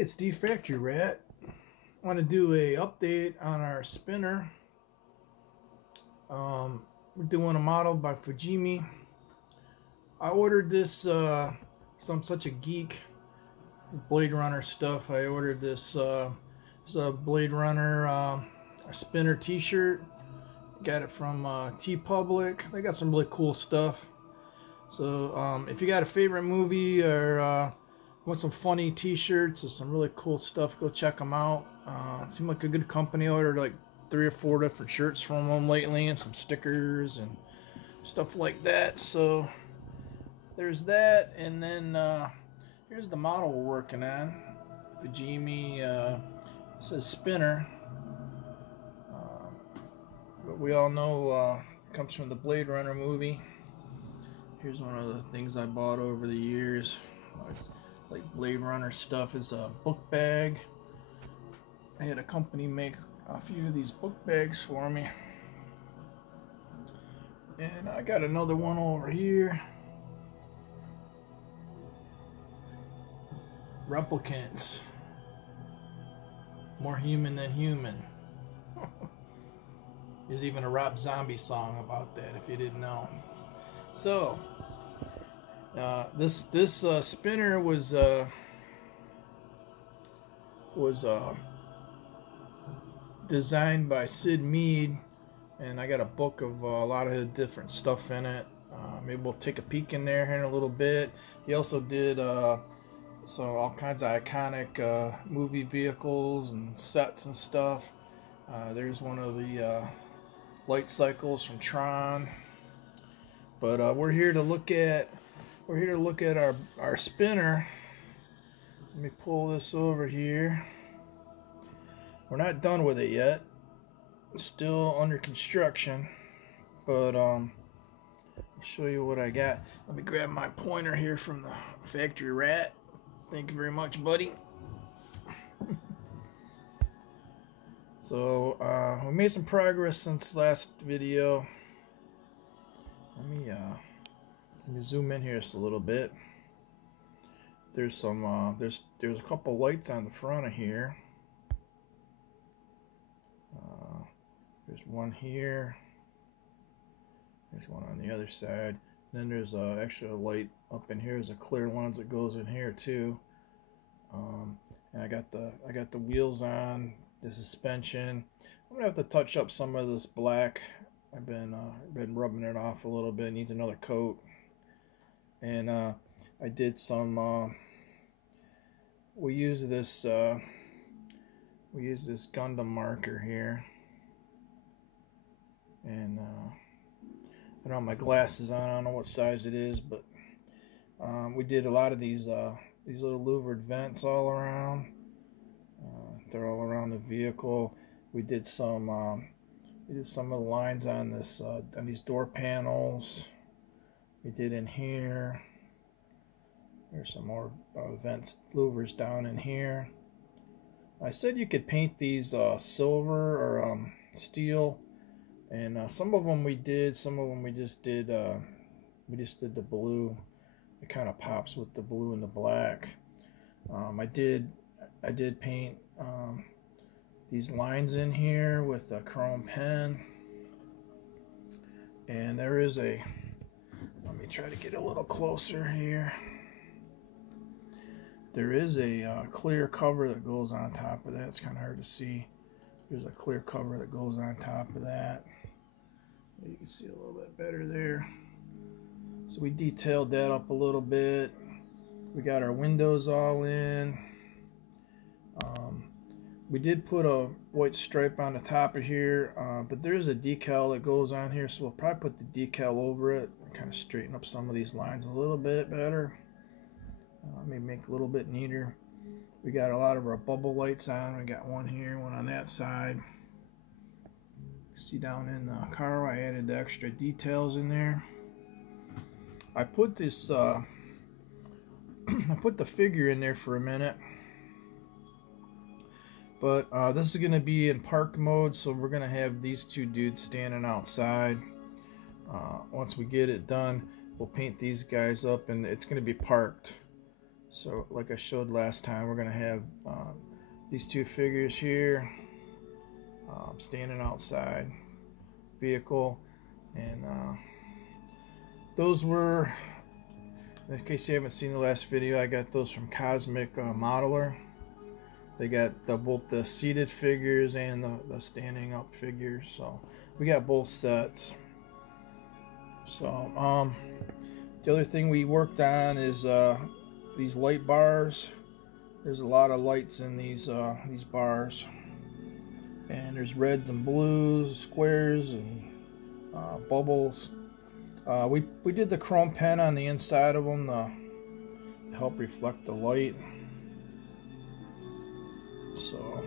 Hey, it's D Factory Rat. I want to do a update on our spinner. We're doing a model by Fujimi. I ordered this, so I'm such a geek, Blade Runner stuff. I ordered this, it's a Blade Runner a spinner t-shirt. Got it from TeePublic. They got some really cool stuff. So if you got a favorite movie or want some funny t-shirts or some really cool stuff, go check them out. Seemed like a good company. I ordered like 3 or 4 different shirts from them lately and some stickers and stuff like that. So there's that, and then here's the model we're working on. Fujimi says spinner, but we all know it comes from the Blade Runner movie. Here's one of the things I bought over the years, like Blade Runner stuff, is a book bag. I had a company make a few of these book bags for me, and I got another one over here. Replicants, more human than human. There's even a Rob Zombie song about that, if you didn't know. So this spinner was designed by Sid Mead, and I got a book of a lot of his different stuff in it. Maybe we'll take a peek in there here in a little bit. He also did so all kinds of iconic movie vehicles and sets and stuff. There's one of the light cycles from Tron. But we're here to look at our spinner. Let me pull this over here. We're not done with it yet. It's still under construction, but I'll show you what I got. Let me grab my pointer here from the Factory Rat. Thank you very much, buddy. So we made some progress since last video. Let me zoom in here just a little bit. There's some there's a couple lights on the front of here. There's one here. There's one on the other side. And then there's actually a light up in here. There's a clear lens that goes in here too. And I got the wheels on, the suspension. I'm gonna have to touch up some of this black. I've been rubbing it off a little bit. Needs another coat. And I did some. We use this Gundam marker here. And I don't have my glasses on. I don't know what size it is, but we did a lot of these little louvered vents all around. They're all around the vehicle. We did some of the lines on this on these door panels. We did in here. There's some more vents, louvers down in here. I said you could paint these silver or steel, and some of them we did. Some of them we just did. We just did the blue. It kind of pops with the blue and the black. I did paint these lines in here with a chrome pen, and there is a. Let me try to get a little closer here. There is a clear cover that goes on top of that. It's kind of hard to see. There's a clear cover that goes on top of that. You can see a little bit better there. So we detailed that up a little bit. We got our windows all in. We did put a white stripe on the top of here, but there's a decal that goes on here, so we'll probably put the decal over it and kind of straighten up some of these lines a little bit better. Maybe make it a little bit neater. We got a lot of our bubble lights on. We got one here, one on that side. See down in the car, I added the extra details in there. I put this, I put the figure in there for a minute, but this is going to be in parked mode, so we're going to have these two dudes standing outside. Once we get it done, we'll paint these guys up, and it's going to be parked. So like I showed last time, we're gonna have these two figures here standing outside vehicle, and those were, in case you haven't seen the last video, I got those from Cosmic Modeler. They got both the seated figures and the standing up figures, so we got both sets. So the other thing we worked on is these light bars. There's a lot of lights in these bars, and there's reds and blues, squares, and bubbles. We did the chrome pen on the inside of them to help reflect the light. So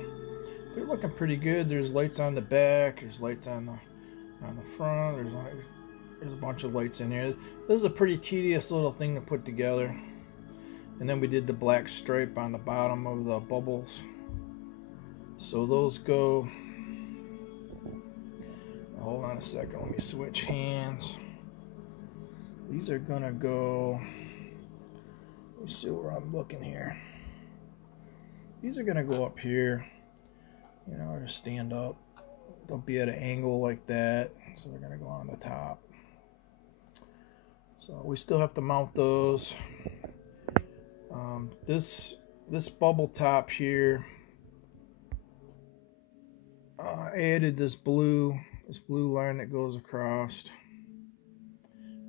they're looking pretty good. There's lights on the back. There's lights on the front. There's a bunch of lights in here. This is a pretty tedious little thing to put together. And then we did the black stripe on the bottom of the bubbles. So those go. Hold on a second. Let me switch hands. These are gonna go. Let me see where I'm looking here. These are gonna go up here. You know, or stand up. They'll be at an angle like that. So they're gonna go on the top. So we still have to mount those. This bubble top here, I added this blue line that goes across.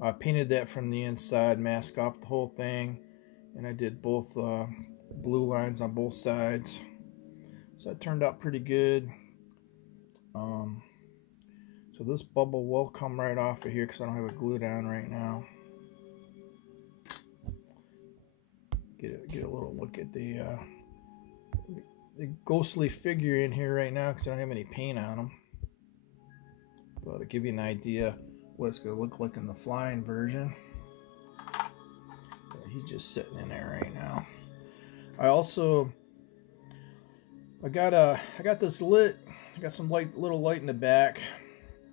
I painted that from the inside, masked off the whole thing, and I did both blue lines on both sides. So that turned out pretty good. So this bubble will come right off of here because I don't have it glued on right now. Get a little look at the ghostly figure in here right now because I don't have any paint on them. But to give you an idea what it's going to look like in the flying version. Yeah, he's just sitting in there right now. I got this lit. I got some little light in the back.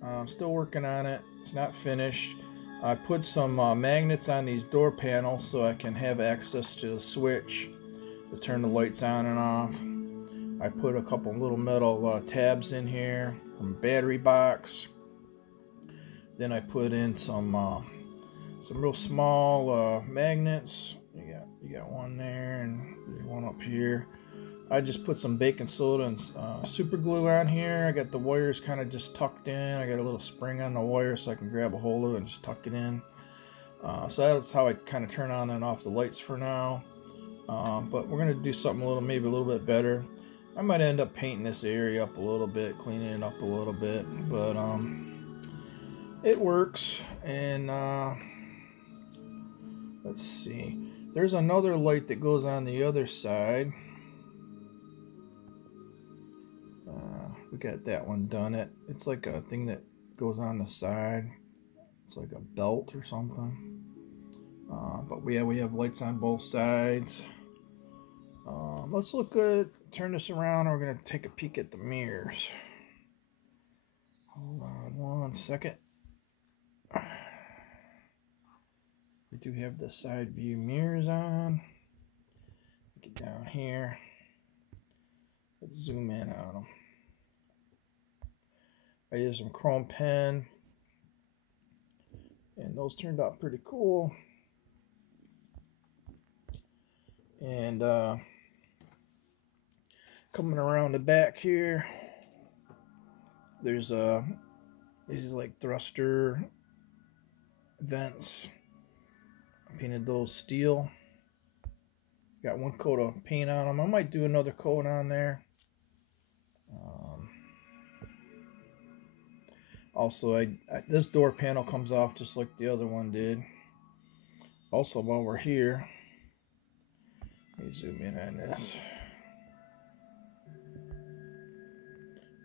I'm still working on it. It's not finished. I put some magnets on these door panels so I can have access to the switch to turn the lights on and off. I put a couple little metal tabs in here from a battery box. Then I put in some real small magnets. You got one there and one up here. I just put some baking soda and super glue on here. I got the wires kind of just tucked in. I got a little spring on the wire so I can grab a hold of it and just tuck it in. So that's how I kind of turn on and off the lights for now. But we're going to do something maybe a little bit better. I might end up painting this area up a little bit, cleaning it up a little bit. But it works. And let's see. There's another light that goes on the other side. We got that one done. It's like a thing that goes on the side. It's like a belt or something. But we have lights on both sides. Let's turn this around, and we're going to take a peek at the mirrors. Hold on one second. We do have the side view mirrors on. Get down here. Let's zoom in on them. I used some chrome pen, and those turned out pretty cool. And coming around the back here, there's these like thruster vents. I painted those steel. Got one coat of paint on them. I might do another coat on there. Also, this door panel comes off just like the other one did. Also, while we're here, let me zoom in on this.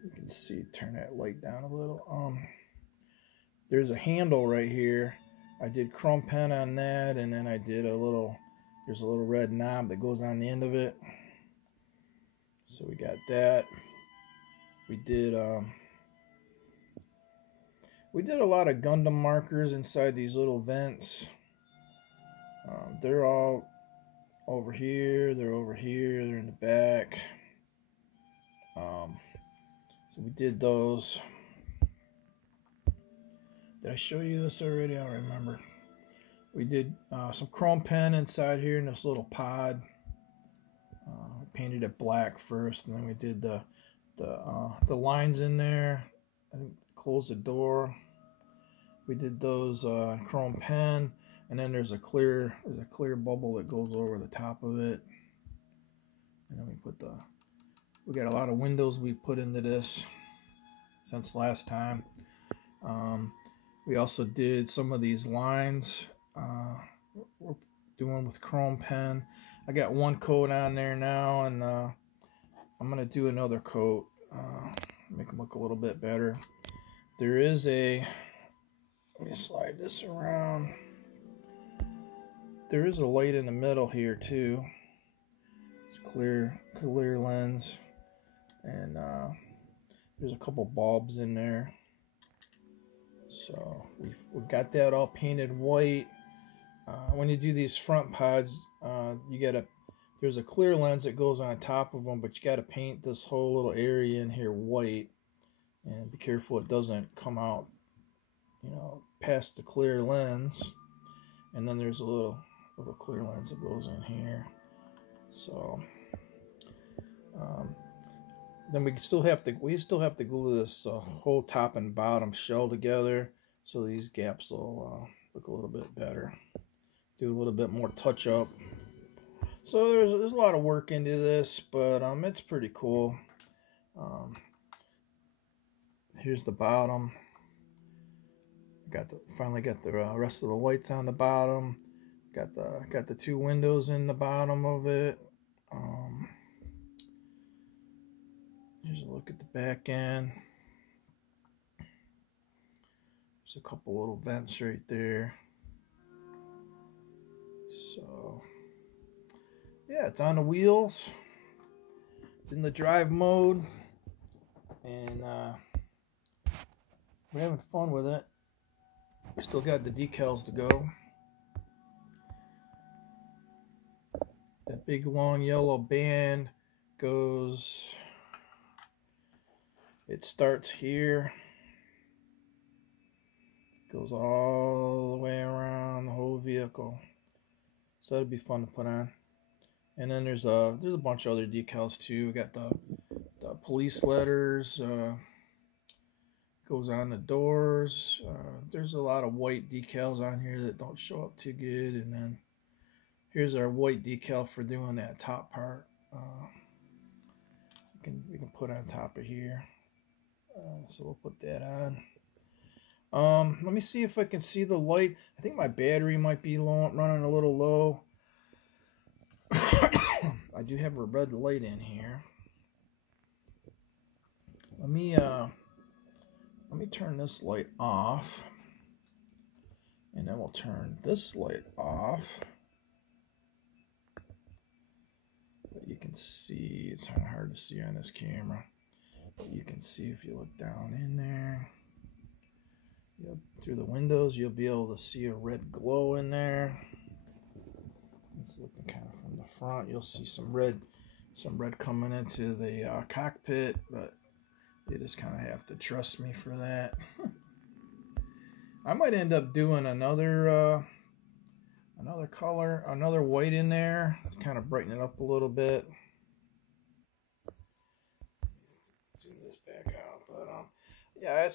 You can see, turn that light down a little. There's a handle right here. I did chrome pen on that, and then I did there's a little red knob that goes on the end of it. So we got that. We did a lot of Gundam markers inside these little vents. They're all over here, they're over here, they're in the back. So we did those. Did I show you this already? I don't remember. We did some chrome pen inside here in this little pod. Painted it black first, and then we did the lines in there. I think close the door. We did those chrome pen, and then there's a clear bubble that goes over the top of it. And then we got a lot of windows we put into this since last time. We also did some of these lines. We're doing with chrome pen. I got one coat on there now, and I'm gonna do another coat, make them look a little bit better. There is let me slide this around. There is a light in the middle here too. It's clear lens, and there's a couple bulbs in there. So we got that all painted white. When you do these front pods, there's a clear lens that goes on top of them, but you got to paint this whole little area in here white, and be careful it doesn't come out, past the clear lens. And then there's a little clear lens that goes in here. So then we still have to glue this whole top and bottom shell together, so these gaps will look a little bit better. Do a little bit more touch up. So there's a lot of work into this, but it's pretty cool. Here's the bottom. Finally got the rest of the lights on the bottom. Got the two windows in the bottom of it. Here's a look at the back end. There's a couple little vents right there. So yeah, it's on the wheels. It's in the drive mode, and we're having fun with it. We still got the decals to go. That big long yellow band goes, it starts here, goes all the way around the whole vehicle. So that'd be fun to put on. And then there's a bunch of other decals too. We got the police letters, goes on the doors. There's a lot of white decals on here that don't show up too good. And then here's our white decal for doing that top part. We can put on top of here. So we'll put that on. Let me see if I can see the light. I think my battery might be running a little low. I do have a red light in here. Let me turn this light off, and then we'll turn this light off. But you can see, it's kind of hard to see on this camera. But you can see if you look down in there. Through the windows, you'll be able to see a red glow in there. It's looking kind of from the front. You'll see some red coming into the cockpit, but you just kind of have to trust me for that. I might end up doing another color, another white in there, to kind of brighten it up a little bit. Zoom this back out, but yeah,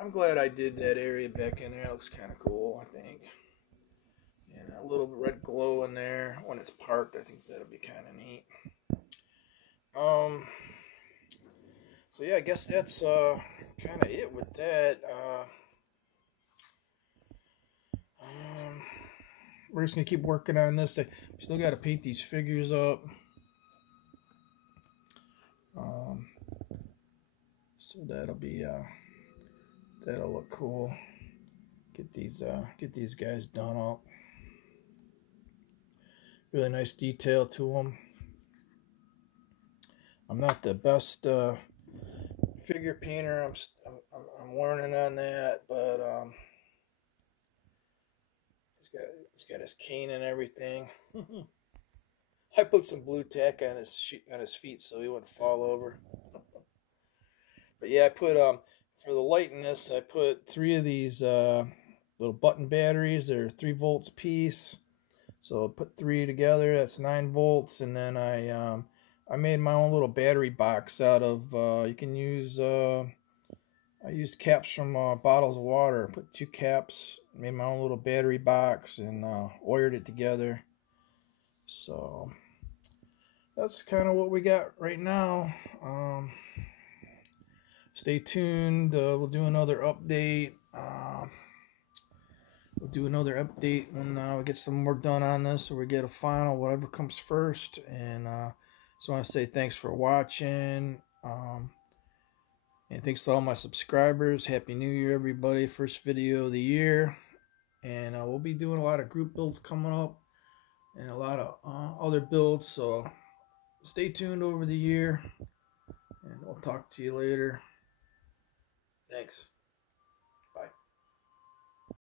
I'm glad I did that area back in there. It looks kind of cool, I think. And a little red glow in there when it's parked. I think that'll be kind of neat. So yeah, I guess that's kind of it with that. We're just gonna keep working on this. We still got to paint these figures up. So that'll look cool. Get these guys done up. Really nice detail to them. I'm not the best figure painter. I'm learning on that, but he's got his cane and everything. I put some blue tack on his feet so he wouldn't fall over. But yeah, I put for the lightness, I put 3 of these little button batteries. They're 3 volts piece. So I put 3 together. That's 9 volts, and then I made my own little battery box out of. You can use. I used caps from bottles of water. Put 2 caps. Made my own little battery box and wired it together. So that's kind of what we got right now. Stay tuned. We'll do another update. We'll do another update when we get some more done on this, or we get a final, whatever comes first. And just want to say thanks for watching. And thanks to all my subscribers. Happy New Year, everybody. First video of the year. And we'll be doing a lot of group builds coming up and a lot of other builds. So stay tuned over the year. And we'll talk to you later. Thanks.